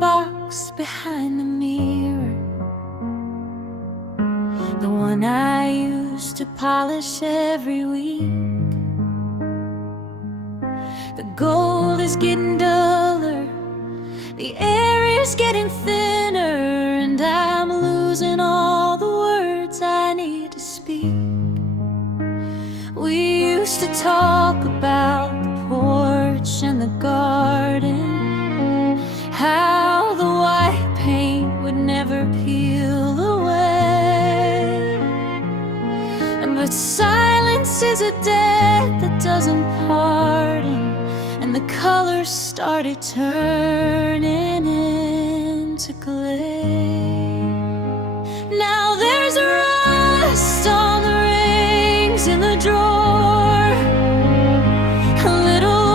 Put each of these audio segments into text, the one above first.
box behind the mirror, the one I used to polish every week. The gold is getting duller, the air is getting thinner, and I'm losing all the words I need to speak. We used to talk about the porch and the garden, how the white paint would never peel away. But silence is a debt that doesn't pardon, and the colors started turning into clay. Now there's rust on the rings in the drawer, a little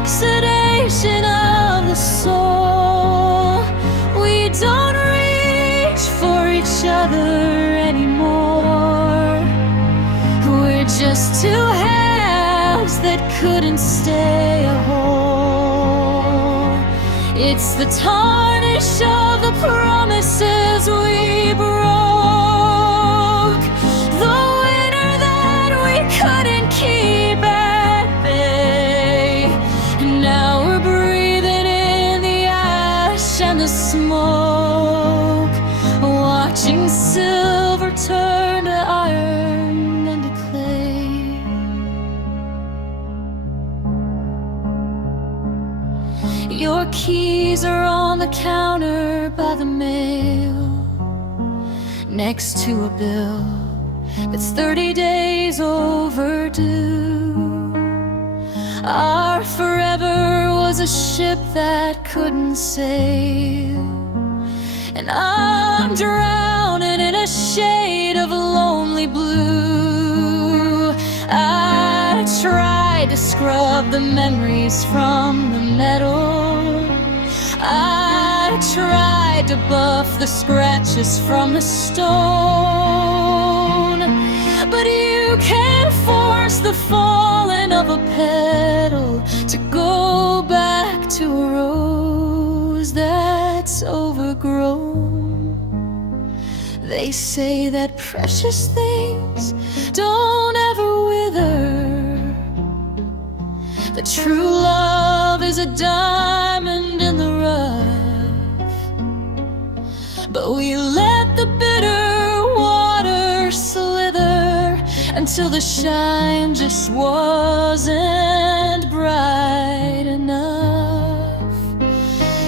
oxidation of the soul. We don't reach for each other anymore. We're just two halves that couldn't stay a whole. It's the tarnish of the promises we broke, the winter that we couldn't keep at bay. And now we're breathing in the ash and the smoke, watching silver turn to iron and to clay. Your keys are on the counter by the mail, next to a bill that's 30 days overdue. Our forever was a ship that couldn't sail, and I'm drowning in a shade of lonely blue. I tried to scrub the memories from the metal, I tried to buff the scratches from the stone, but you can't force the falling of a petal to go back to a rose that's overgrown. They say that precious things don't ever wither, that true love is a diamond in the rough. But we let the bitter water slither until the shine just wasn't bright enough.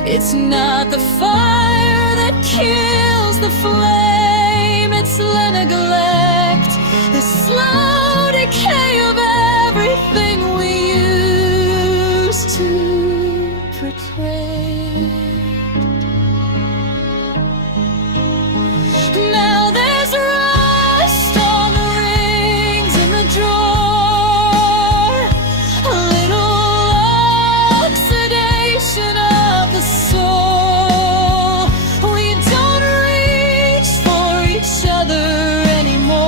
It's not the fire that kills the flame, it's the neglect, the slow decay of everything we used to protect. Now there's rust on the rings in the drawer, a little oxidation of the soul. We don't reach for each other anymore.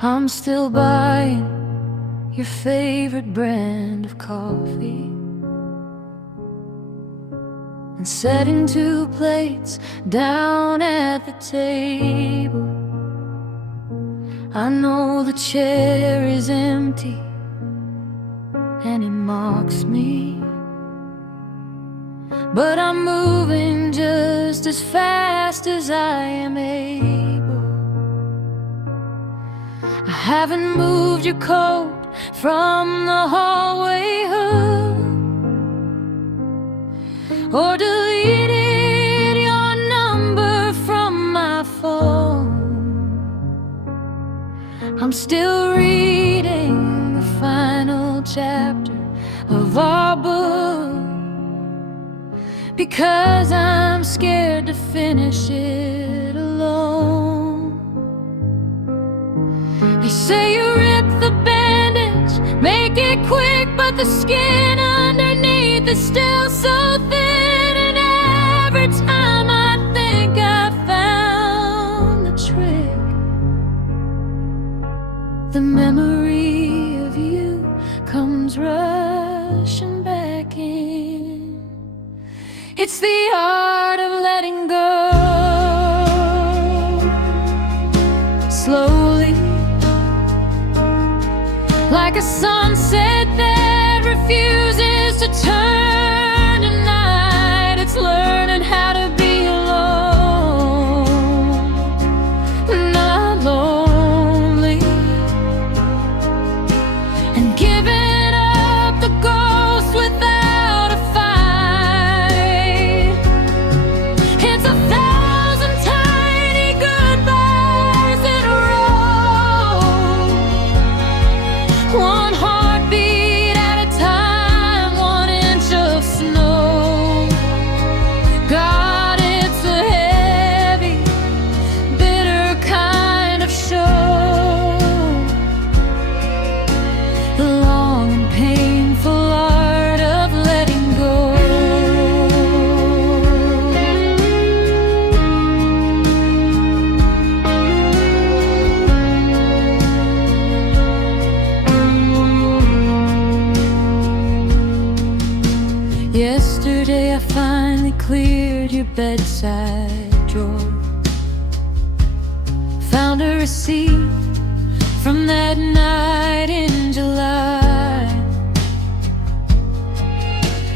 I'm still buying your favorite brand of coffee and setting 2 plates down at the table. I know the chair is empty and it mocks me, but I'm moving just as fast as I am able. I haven't moved your coat from the hallway hook or deleted your number from my phone. I'm still reading the final chapter of our book because I'm scared to finish it alone. They say you rip the bandage, make it quick, but the skin underneath is still so thin. And every time I think I found the trick, the memory of you comes rushing back in. It's the art of letting go, slowly, like a sunset that refuses to turn to night. It's learning how to be alone, not lonely, and giving up the ghost without a fight. It's 1,000 tiny goodbyes in a row, one heartbeat at a time, 1 inch of snow. God, it's a heavy, bitter kind of show, the long and painful art of letting go. Yesterday I finally cleared your bedside drawer, found a receipt from that night in July.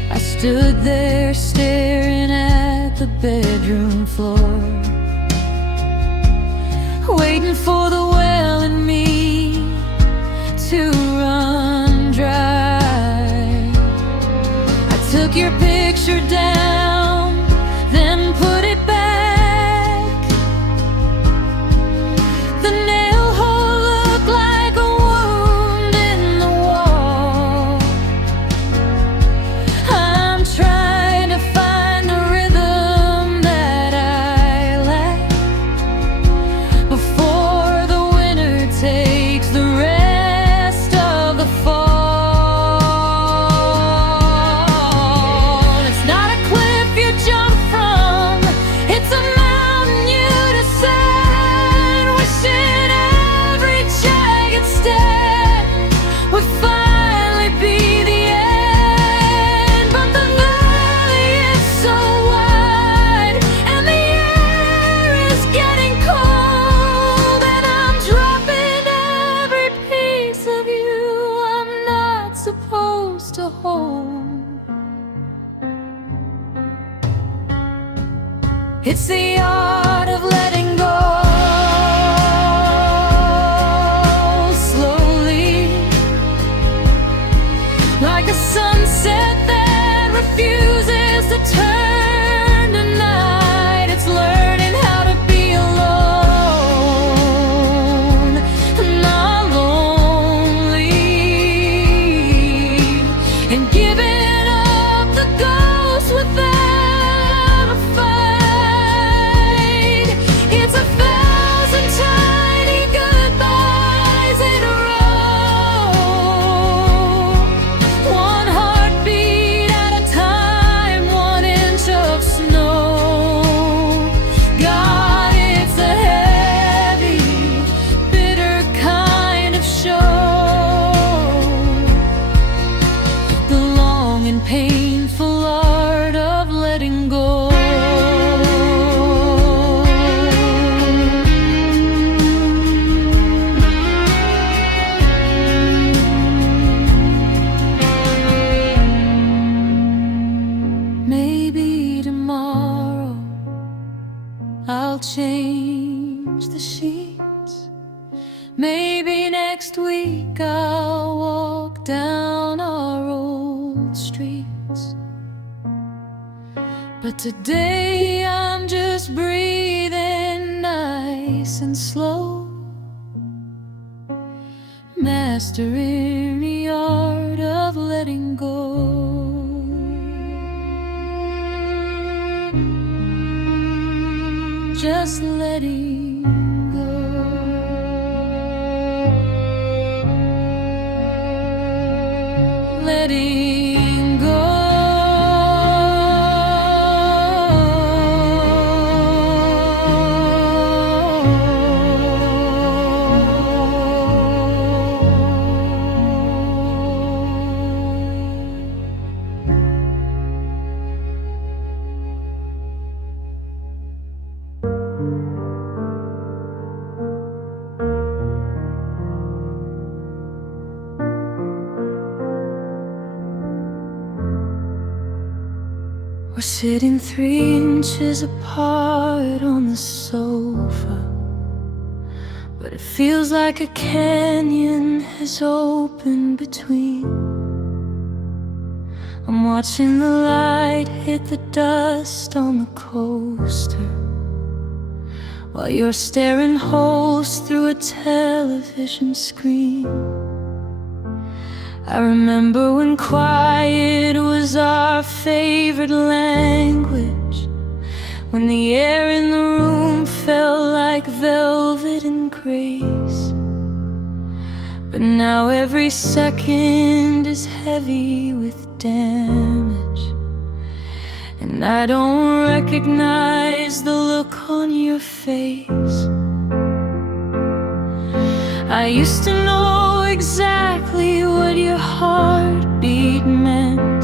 I stood there staring at the bedroom floor, waiting for the well in me to run dry. I took your picture down, then put it back. The nail hole looked like a wound in the wall. I'm trying to find the rhythm that I lack before the winter takes the rest of the fall. It's not a cliff you jump from, it's a mountain you descend, wishing every jagged step would finally be the end. But the valley is so wide and the air is getting cold, and I'm dropping every piece of you I'm not supposed to hold. It's the art of letting go, slowly, like a sunset that refuses to turn to night. It's learning how to be alone, not lonely, and giving up the ghost without a fight. It's 1,000 tiny goodbyes in a row, one heartbeat But today I'm just breathing nice and slow, mastering the art of letting go. Just letting go. Letting go. We're sitting 3 inches apart on the sofa, but it feels like a canyon has opened between. I'm watching the light hit the dust on the coaster, while you're staring holes through a television screen. I remember when quiet was our favorite language, when the air in the room felt like velvet and grace. But now every second is heavy with damage, and I don't recognize the look on your face. I used to know exactly what your heartbeat meant,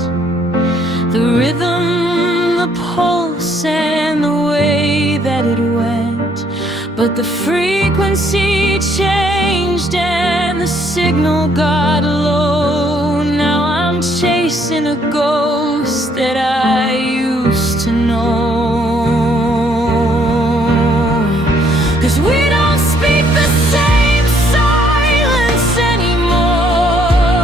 the rhythm, the pulse, and the way that it went. But the frequency changed and the signal got low. Now I'm chasing a ghost that I used to know. 'Cause we don't speak the same silence anymore.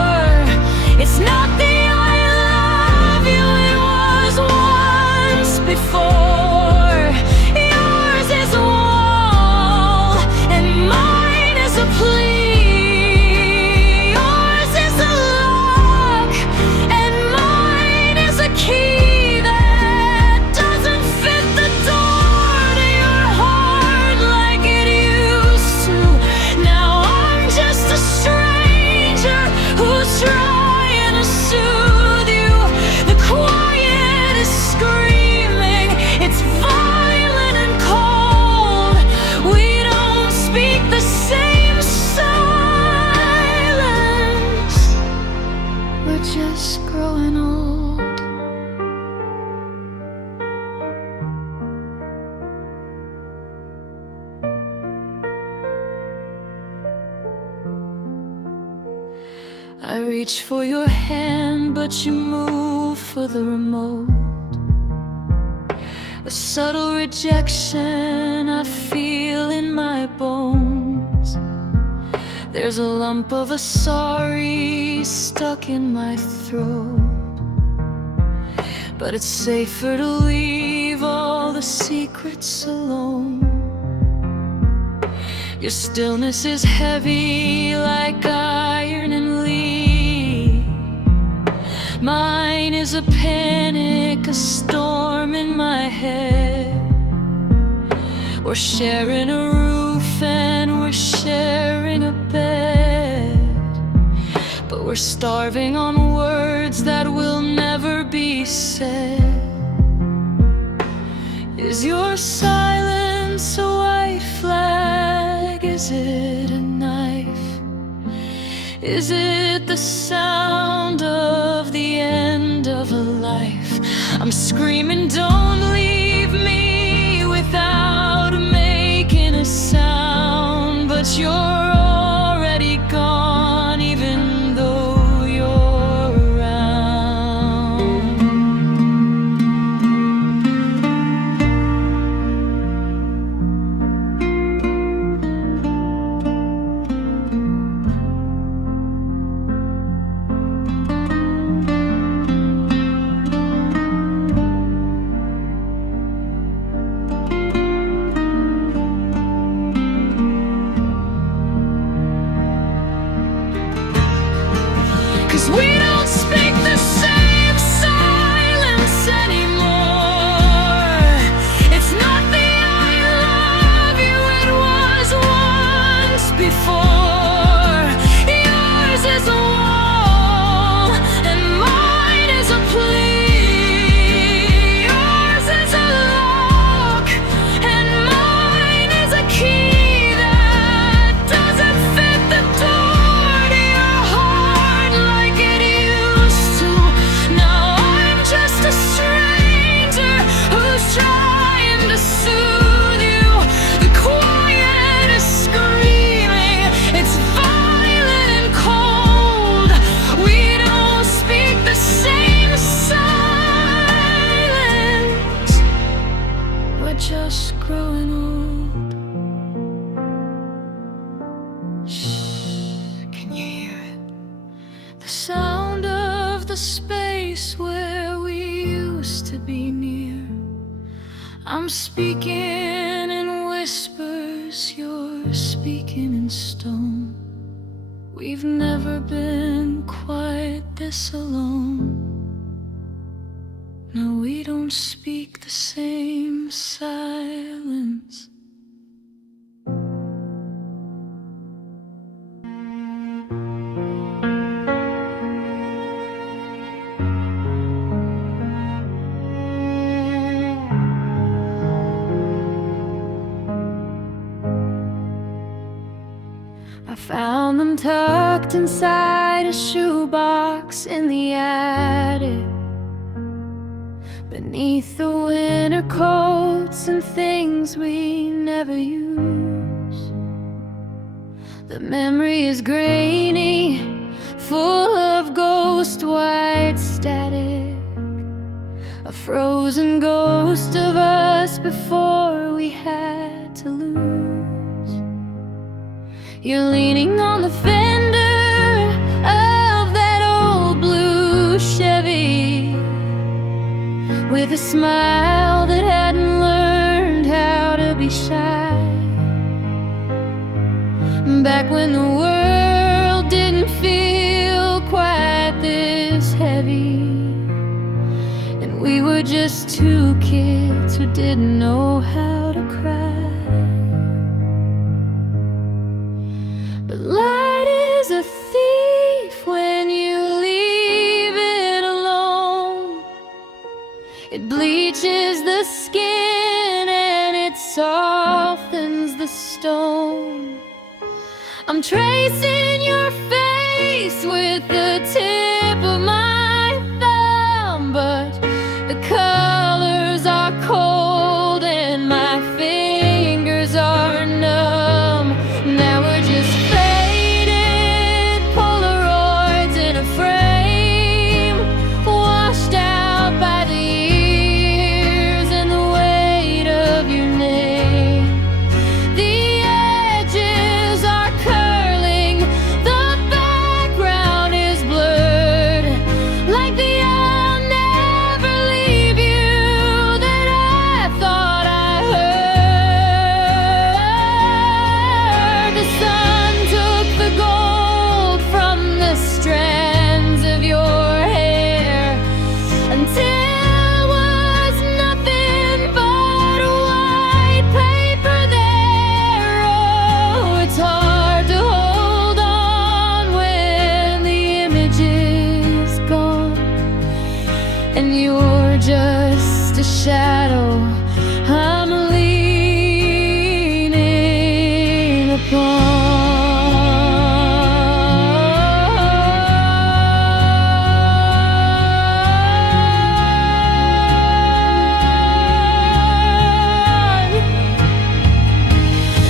It's not the I love you it was once before. Yours is a wall and mine is a plea. Yours is a lock and mine is a key that doesn't fit the door to your heart like it used to. Now I'm just a stranger who's trying to soothe you. The quiet is screaming, it's violent and cold. We don't speak the same silence. We're just growing old. I reach for your hand, but you move for the remote. A subtle rejection I feel in my bones. There's a lump of a sorry stuck in my throat, but it's safer to leave all the secrets alone. Your stillness is heavy like iron and lead. Mine is a panic, a storm in my head. We're sharing a roof and we're sharing a bed, but we're starving on words that will never be said. Is your silence a white flag? Is it a knife? Is it the sound of the end of a life? I'm screaming, don't leave me without making a sound. But you're already gone, even though you're around. we don't speak the same silence anymore. It's not the I love you it was once before. Yours is a wall and mine is a plea. Yours is a lock and mine is a key that doesn't fit the door to your heart like it used to. Now I'm just a stranger who's trying to soothe you. The quiet is screaming, it's violent and cold. We don't speak the same silence. We're just growing old. Shh, can you hear it? The sound of the space where we used to be near. I'm speaking in whispers, you're speaking in stone. We've never been quite this alone. No, we don't speak the same silence. I found them tucked inside a shoebox in the attic, beneath the winter coats and things we never use. The memory is grainy, full of ghost white static, a frozen ghost of us before we had to lose. You're leaning on the fender of that old blue Chevy, with a smile that hadn't learned how to be shy. Back when the world didn't feel quite this heavy, and we were just two kids who didn't know how to cry. But light is a thief when you leave it alone. It bleaches the skin and it softens the stone. I'm tracing your face with the tip of my thumb, but the colors are cold and my fingers are numb. Now we're just faded Polaroids in a frame, washed out by the years and the weight of your name. The edges are curling, the background is blurred, like the I'll never leave you that I thought I heard. The sun took the gold from the strands of your hair until was nothing but white paper there. Oh, it's hard to hold on when the image is gone and you're just a shadow I'm leaning upon.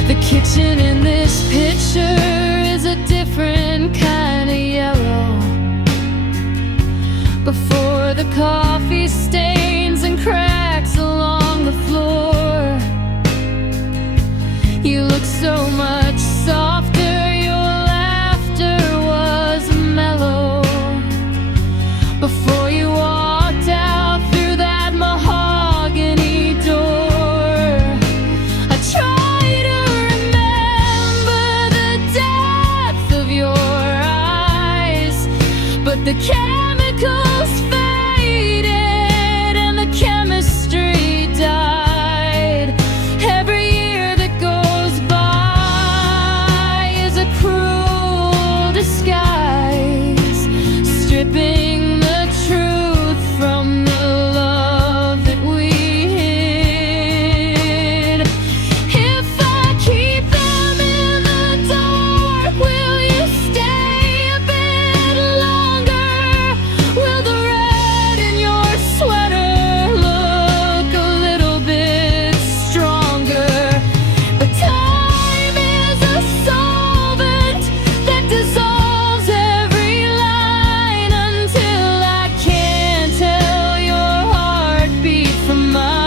The kitchen in this picture is a different kind of yellow. Before the coffee stains and cracks along the floor, you look so much softer, your laughter was mellow. Before you walked out through that mahogany door, I try to remember the depth of your eyes, but The chemicals faded and the chemistry died. Every year that goes by is a cruel disguise, stripping the truth from the love that we hid. If I keep them in the dark, will you stay a bit longer? Will the red in your sweater look a little bit stronger? But time is a solvent that dissolves every line until I can't tell your heartbeat from mine.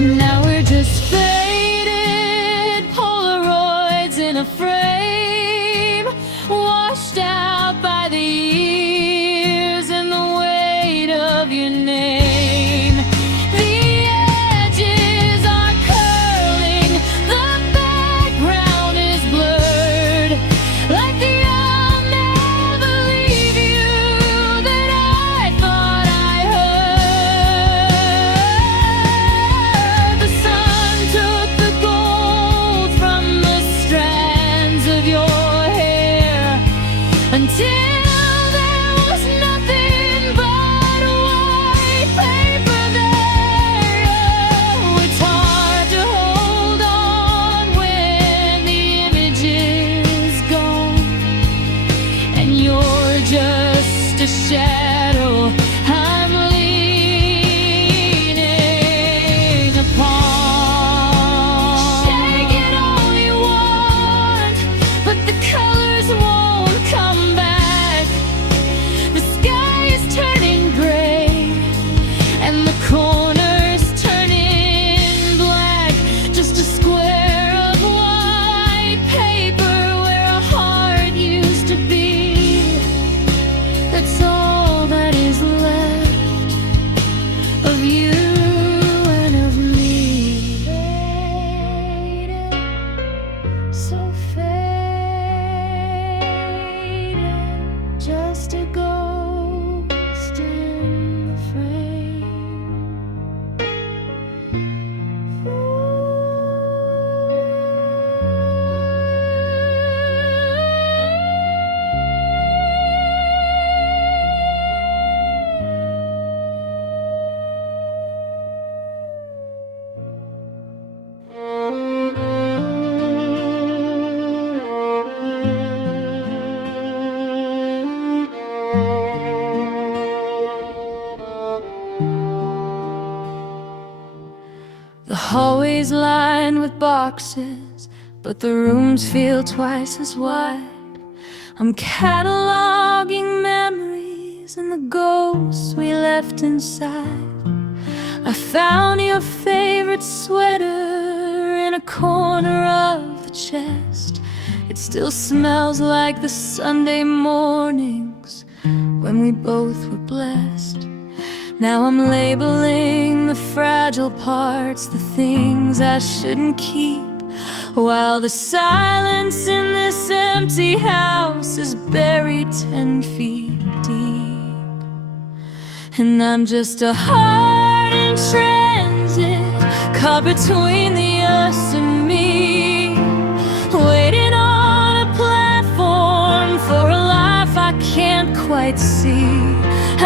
Now we're just faded Polaroids in a frame, washed out by the years and the weight of your name. The edges are curling, the background is blurred, like the I'll never leave you that I thought I heard. The sun took the gold from the strands of your hair until there was nothing but white paper there. Oh, it's hard to hold on when the image is gone and you're just a shadow I'm leaning upon. Shake it all you want, but the colors won't come back. The sky is turning gray and the corners turning black. Just a square of white paper where a heart used to be. That's all that is left of you and of me. Faded, so faded, just a ghost in the frame. The hallway's lined with boxes, but the rooms feel twice as wide. I'm cataloging memories and the ghosts we left inside. I found your favorite sweater in a corner of the chest. It still smells like the Sunday mornings when we both were blessed. Now I'm labeling the fragile parts, the things I shouldn't keep, while the silence in this empty house is buried 10 feet deep. And I'm just a heart in transit, caught between the us and me, waiting on a platform for a life I can't quite see.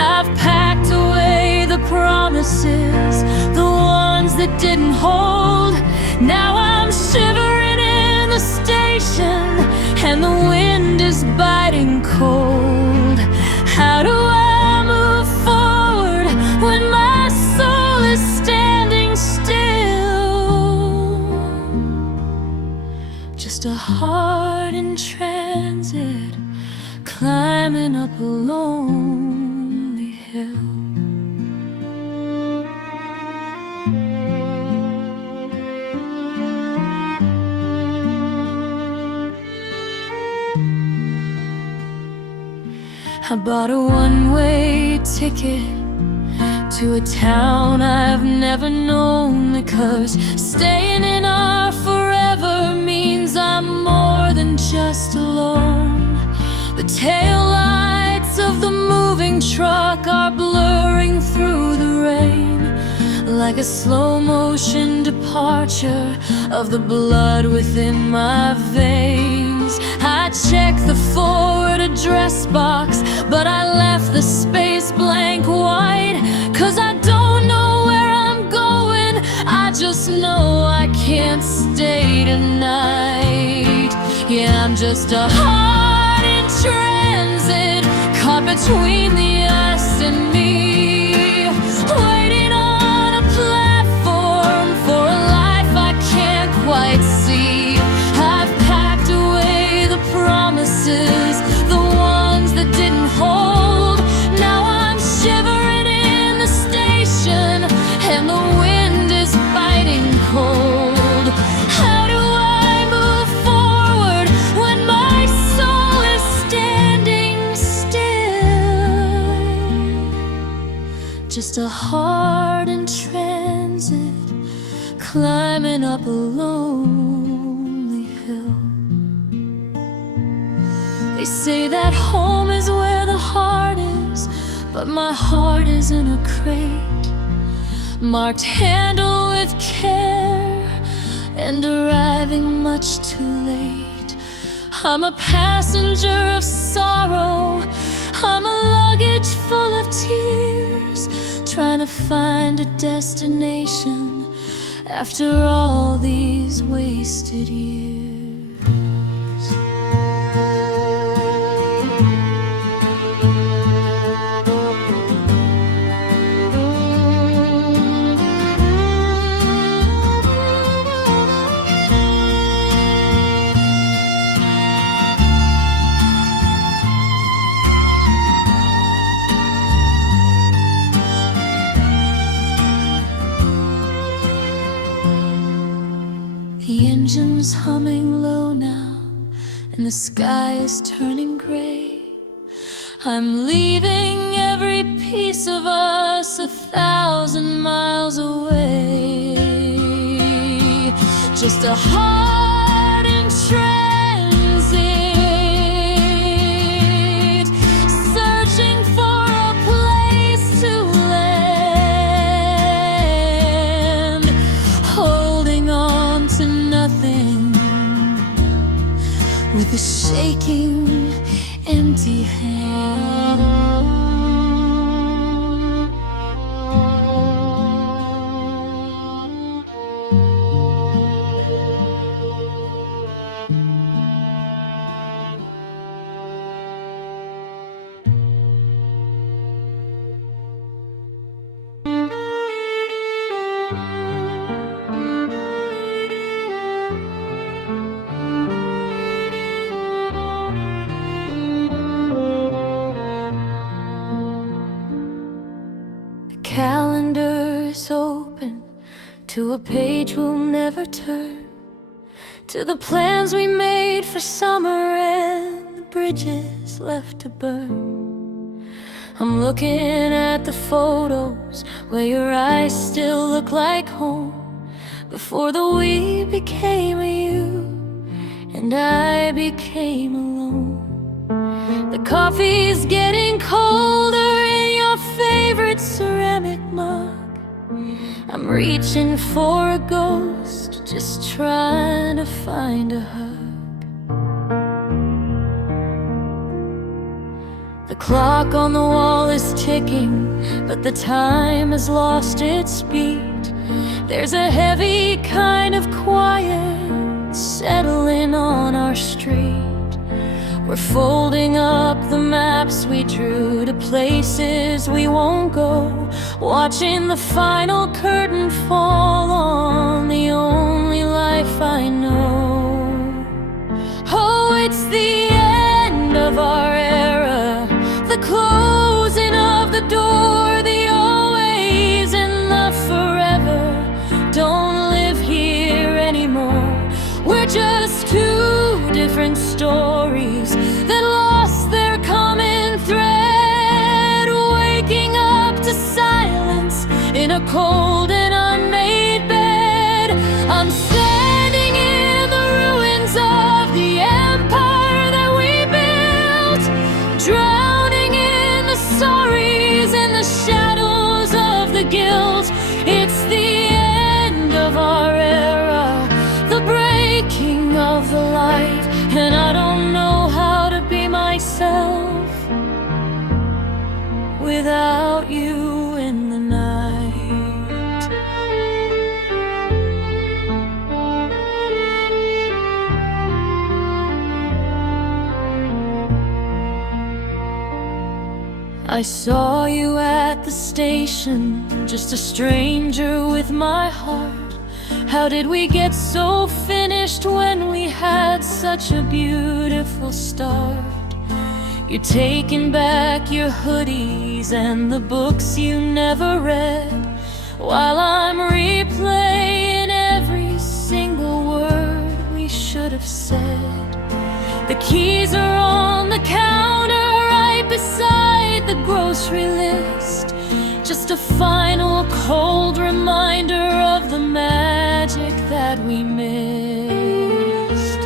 I've packed away the promises, the ones that didn't hold. Now I'm shivering in the station and the wind is biting cold. How do I move forward when my soul is standing still? Just a heart in transit, climbing up a lonely hill. I bought a one-way ticket to a town I've never known, because staying in our forever means I'm more than just alone. The taillights of the moving truck are blurring through the rain, like a slow-motion departure of the blood within my veins. I checked the forward address box, but I left the space blank white, 'cause I don't know where I'm going, I just know I can't stay tonight. Yeah, I'm just a heart in transit, caught between the us and me, waiting on a platform for a life I can't quite see. I've packed away the promises, the ones that didn't hold. Now I'm shivering in the station, and the wind is biting cold. How do I move forward when my soul is standing still? Just a heart in transit, climbing up a lonely hill. They say that home is where the heart is, but my heart is in a crate, marked handle with care, and arriving much too late. I'm a passenger of sorrow, I'm a luggage full of tears, trying to find a destination after all these wasted years. The engine's humming low now, and the sky is turning gray. I'm leaving every piece of us 1,000 miles away. Just a heart in transit, searching for a place to land, holding on to nothing with a shaking, empty hand. Calendar's open to a page we'll never turn, to the plans we made for summer and the bridges left to burn. I'm looking at the photos where your eyes still look like home, before the we became a you and I became alone. The coffee's getting colder in your favorite ceramic mug. I'm reaching for a ghost, just trying to find a hug. The clock on the wall is ticking, but the time has lost its speed. There's a heavy kind of quiet settling on our street. We're folding up the maps we drew to places we won't go, watching the final curtain fall on the only life I know. Oh, it's the end of our era, the closing of the door, the always and the forever don't live here anymore. We're just two different stories that lost their common thread. cold and unmade bed. I'm standing in the ruins of the empire that we built, drowning in the sorries and the shadows of the guilt. It's the end of our era, the breaking of the light, and I don't know how to be myself without you in the night. I saw you at the station, just a stranger with my heart. How did we get so finished when we had such a beautiful start? You're taking back your hoodies and the books you never read, while I'm replaying every single word we should have said. The keys are on the counter right beside the grocery list, just a final cold reminder of the magic that we missed.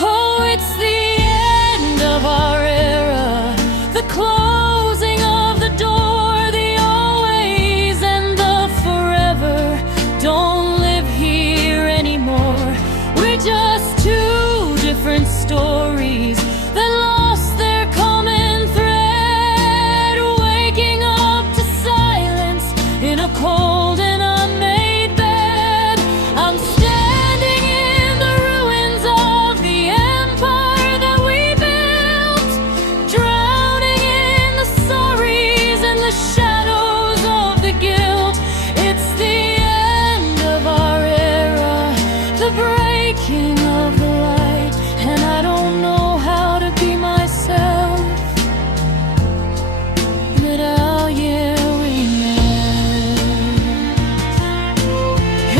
Oh, it's the end of our era, the closing of the door, the always and the forever don't live here anymore. We're just two different stories that lost their common thread, waking up to silence in a cold and unmade bed. I'm standing in the ruins of the empire that we built, drowning in the sorries and the shadows of the guilt. It's the end of our era, the breaking of the light, and I don't know how to be myself without you.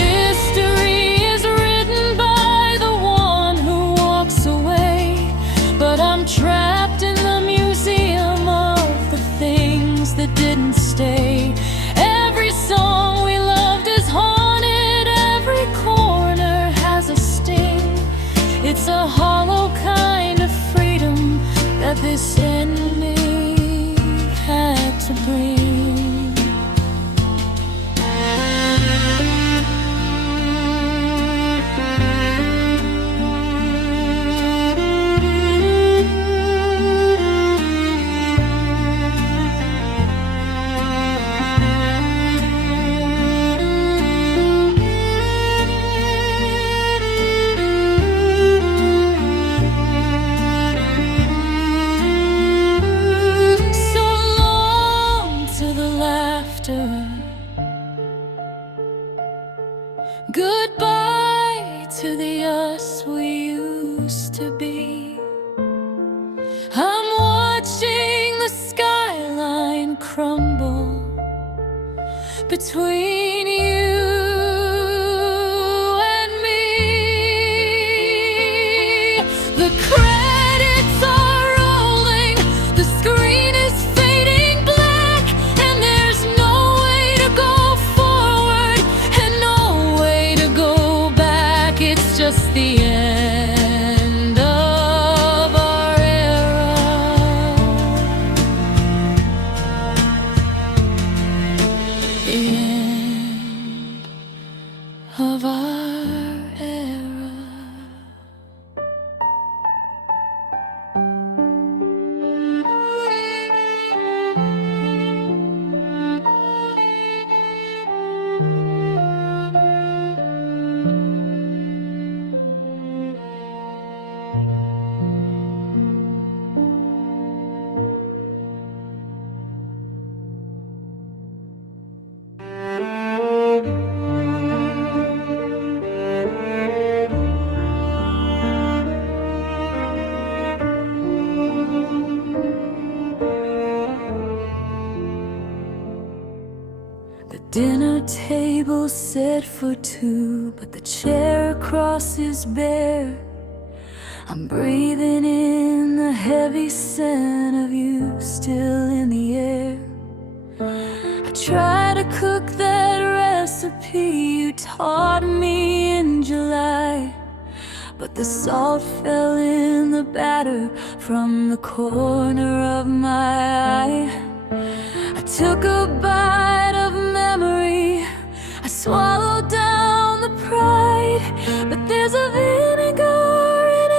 History is written by the one who walks away, but I'm trapped in the museum of the things that didn't stay. Every song we loved is haunted, every corner has a sting. It's a hollow kind of freedom that this ending had to bring. So long to the laughter, goodbye to the us we used to be. I'm watching the skyline crumble between you and me. The credits are rolling, the screen is fading black, and there's no way to go forward and no way to go back. It's just the end of our era. The end of our era. The dinner table set for two, but the chair across is bare. I'm breathing in the heavy scent of you still in the air. I try to cook that recipe you taught me in July. But the salt fell in the batter from the corner of my eye. I took a bite of memory, I swallowed down the pride. But there's a vinegar in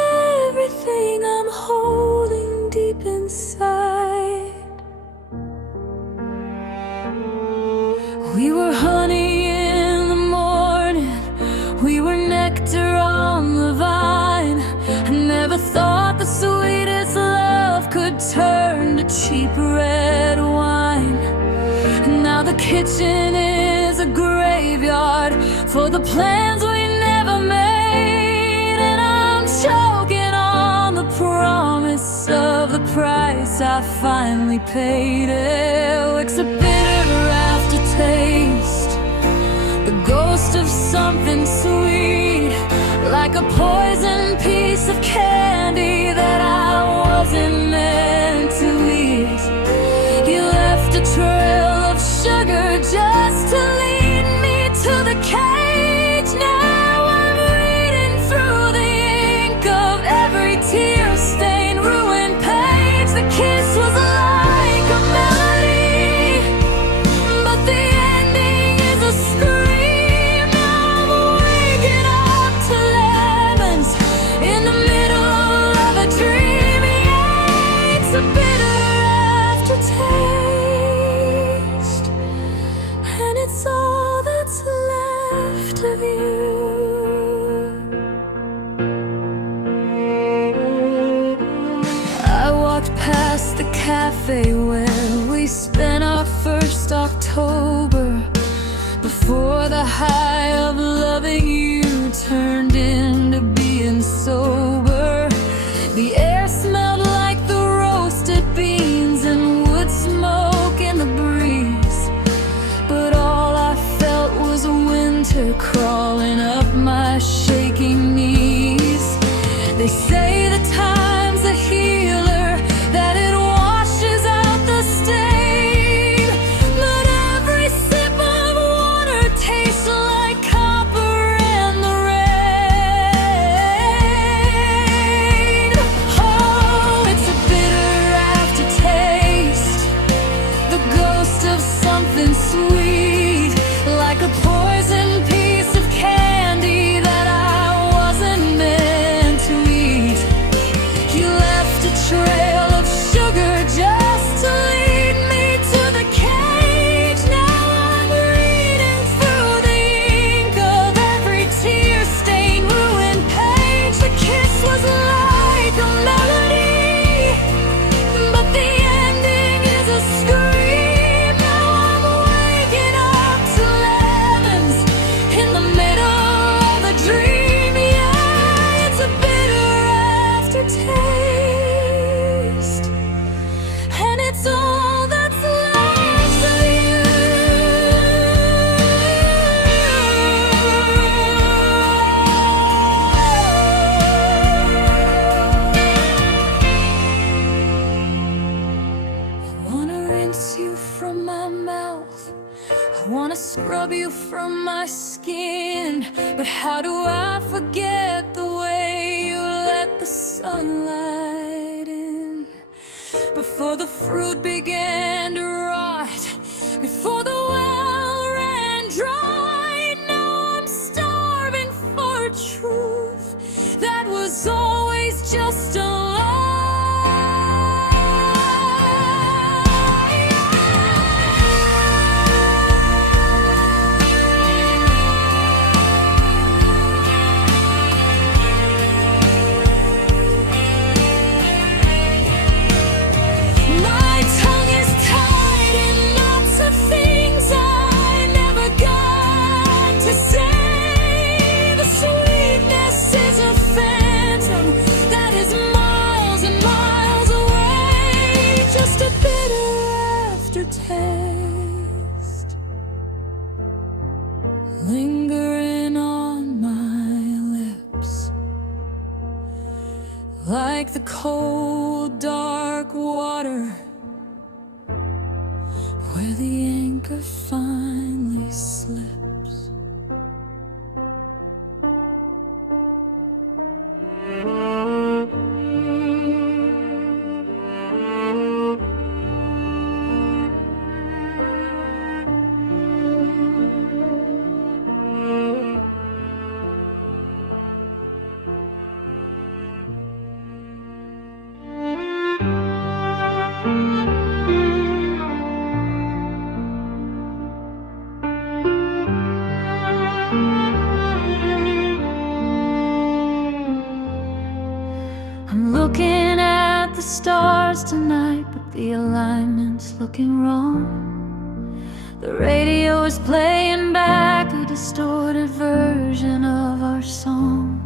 everything I'm holding deep inside. We were honey in the morning, we were nectar on the vine. I never thought the sweetest love could turn to cheap red wine. Now the kitchen is a graveyard for the plans we never made, and I'm choking on the promise of the price I finally paid. Oh, it's a bitter aftertaste, the ghost of something sweet, like a poison piece of candy that I wasn't meant to eat. You left a trail of sugar just to lead me to the cage. Now I'm reading through the ink of every tear-stained, ruined page. The kiss was like a melody, but the ending is a scream. Now I'm waking up to lemons in the middle of a dream. Yeah, it's a bitter aftertaste, and it's all that's left of you. I walked past the cafe where we spent our first October, before the high of loving you turned into being sober. The air smelled like the roasted beans and wood smoke in the breeze, but all I felt was winter crawling up my shaking knees. They say the time's a healer, that it washes out the stain, but every sip of water tastes like copper in the rain. Oh, it's a bitter aftertaste, the ghost of something sweet, like a poison piece of candy that I wasn't meant to eat. You left a trail of sugar just to lead me to the cage. Now I'm reading through the ink of every tear-stained, ruined page. The kiss was like a melody, but the ending is a scream. Now I'm waking up to lemons in the middle of a dream. Yeah, it's a bitter aftertaste, and it's all that's left of you. I wanna rinse you from my mouth, I wanna scrub you from my skin, but how do I forget the way you let the sunlight in? Before the fruit began to rot, before the well ran dry, now I'm starving for truth that was always just a My tongue is tied in knots of things I never got to say. The sweetness is a phantom that is miles and miles away. Just a bitter aftertaste, lingering on my lips, like the cold, dark water where the anchor finds stars tonight, but the alignment's looking wrong. The radio is playing back a distorted version of our song.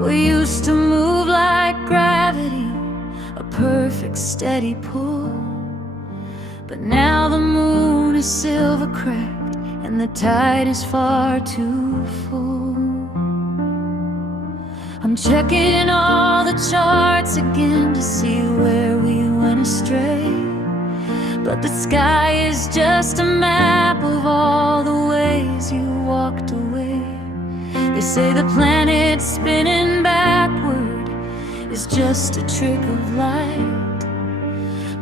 We used to move like gravity, a perfect steady pull. But now the moon is silver cracked and the tide is far too full. I'm checking all the charts again to see where we went astray, but the sky is just a map of all the ways you walked away. They say the planet spinning backward is just a trick of light,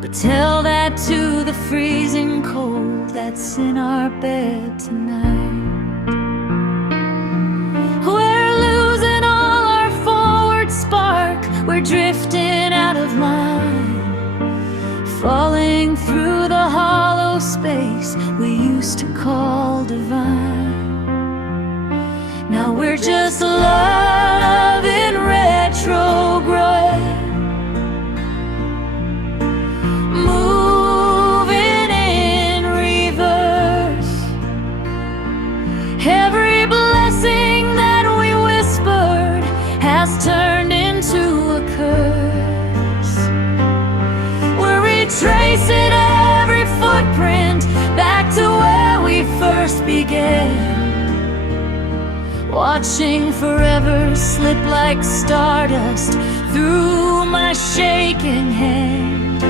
but tell that to the freezing cold that's in our bed tonight. We're losing all our forward spark, we're drifting out of line, falling through the hollow space we used to call divine. Now we're just love in retrograde, moving in reverse. Every blessing that we whispered has turned into a curse. Tracing every footprint back to where we first began, watching forever slip like stardust through my shaking hand.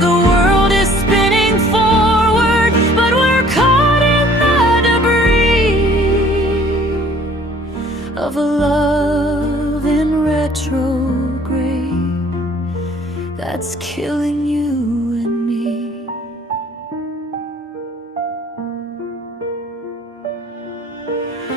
The world is spinning forward, but we're caught in the debris of a love in retrograde that's killing you and me.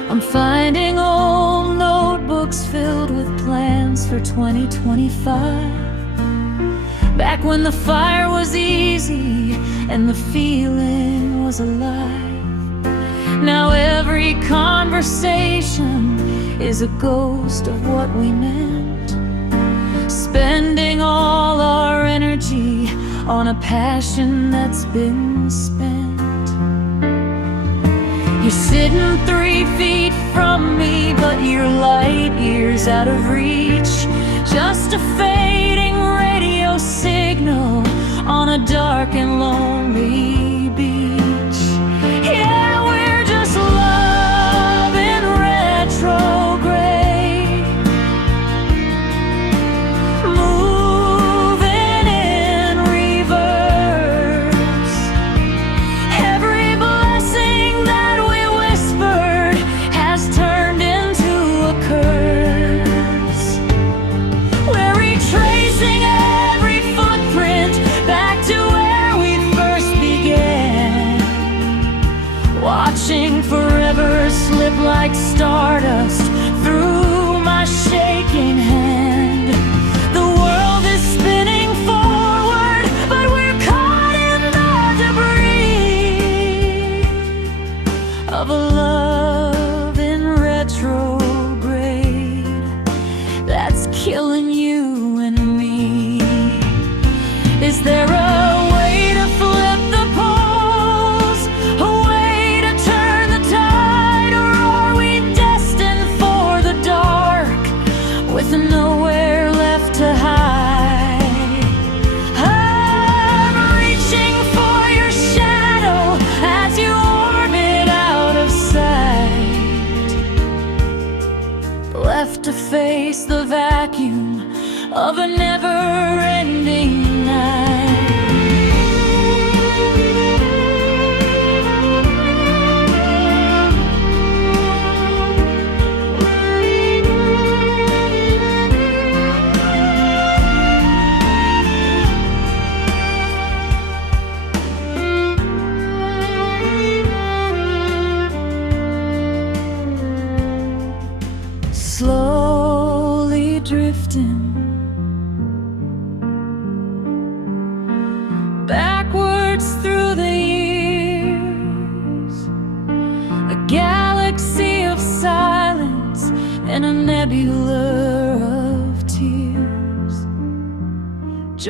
I'm finding old notebooks filled with plans for 2025, back when the fire was easy and the feeling was alive. Now every conversation is a ghost of what we meant, spending all our energy on a passion that's been spent. You're sitting 3 feet from me, but you're light years out of reach, just a fading radio signal on a dark and lonely beach. Yeah, we're just love in retrograde, moving in reverse. Every blessing that we whispered has turned into a curse. We're retracing every footprint back to where we first began, watching forever slip like stardust through my shaking hand. The world is spinning forward, but we're caught in the debris of a love in retrograde that's killing you and me. Is there a way to flip the poles, a way to turn the tide, or are we destined for the dark with nowhere left to hide? I'm reaching for your shadow as you orbit out of sight, left to face the vacuum of a never-ending night. Slowly drifting backwards through the years, a galaxy of silence and a nebula of tears.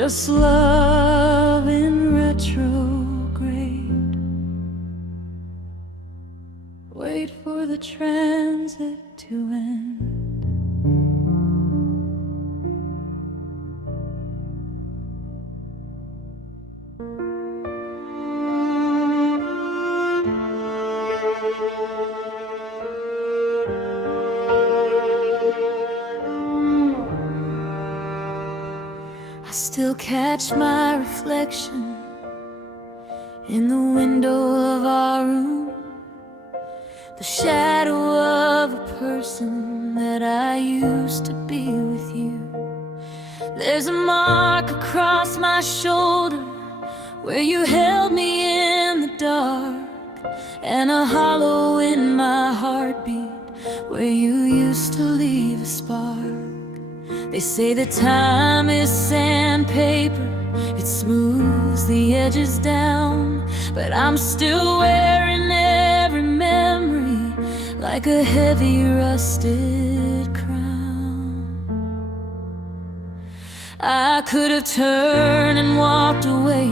just love in retrograde. Wait for the transit to end. I still catch my reflection in the window of our room, the shadow of a person that I used to be with you. There's a mark across my shoulder where you held me in the dark, and a hollow in my heartbeat where you used to leave a spark. They say that time is sandpaper, it smooths the edges down, but I'm still wearing every memory like a heavy rusted crown. I could have turned and walked away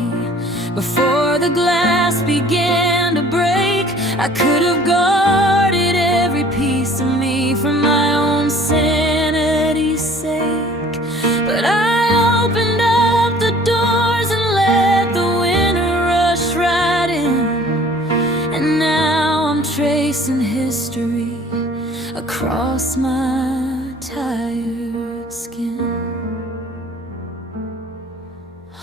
before the glass began to break. I could have guarded every piece of me for my own sanity's sake, but I opened up the doors and let the winter rush right in, and now I'm tracing history across my tired skin.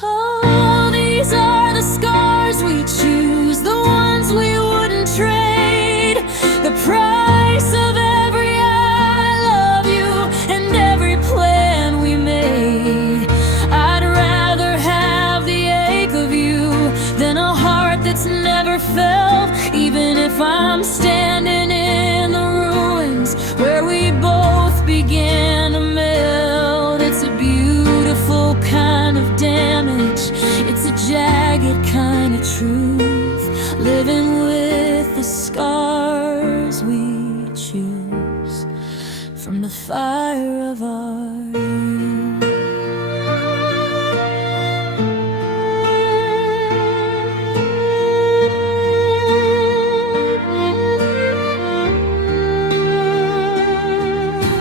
Oh, these are the scars we choose, the ones we wouldn't trade, the price of every I love you and every plan we made. I'd rather have the ache of you than a heart that's never felt, even if I'm standing in the ruins where we both began to melt. It's a beautiful kind of damage, it's a jagged kind of truth, living with the scars we choose from the fire of our youth.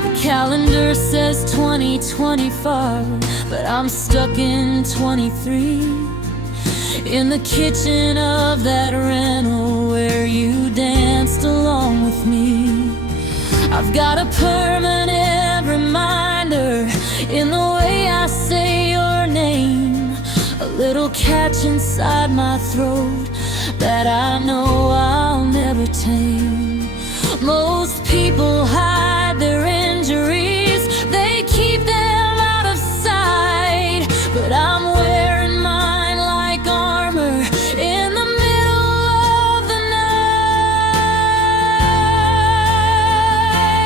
The calendar says 2025, but I'm stuck in 23, in the kitchen of that rental where you danced along with me. I've got a permanent reminder in the way I say your name, a little catch inside my throat that I know I'll never tame. Most people hide their injuries, they keep them out of sight, but I'm wearing mine like armor in the middle of the night.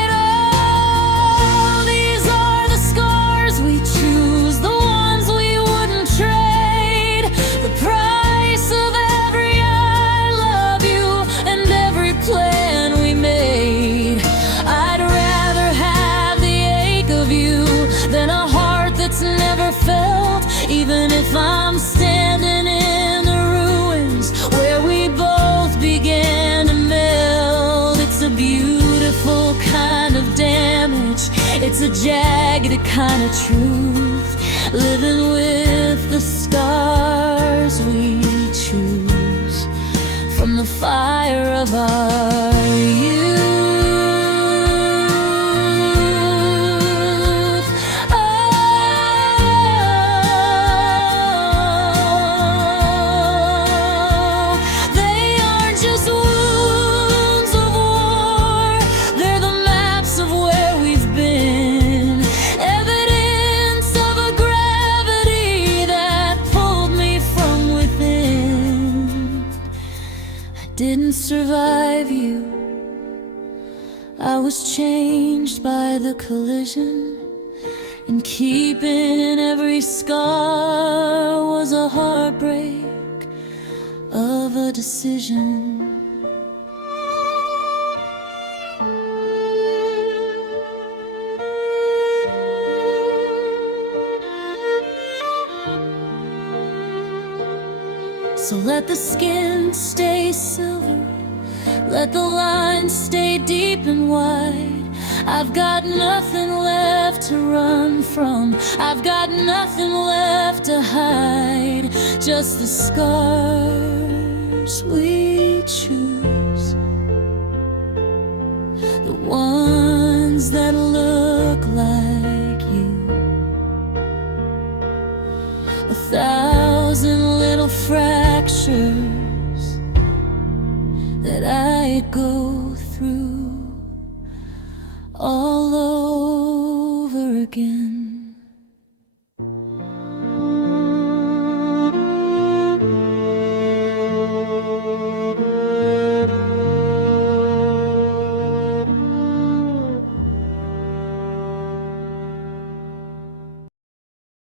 Oh, these are the scars we choose, the ones we wouldn't trade, the price of every I love you and every plan we made. I'd rather have the ache of you than a heart that's never felt, even if I'm standing in the ruins where we both began to melt. It's a beautiful kind of damage, it's a jagged kind of truth, living with the scars we choose from the fire of our youth. Didn't survive you, I was changed by the collision, and keeping every scar was a heartbreak of a decision. So let the skin stay silver, let the lines stay deep and wide. I've got nothing left to run from, I've got nothing left to hide. Just the scars we choose, the ones that look like you. 1,000 little fractures that I go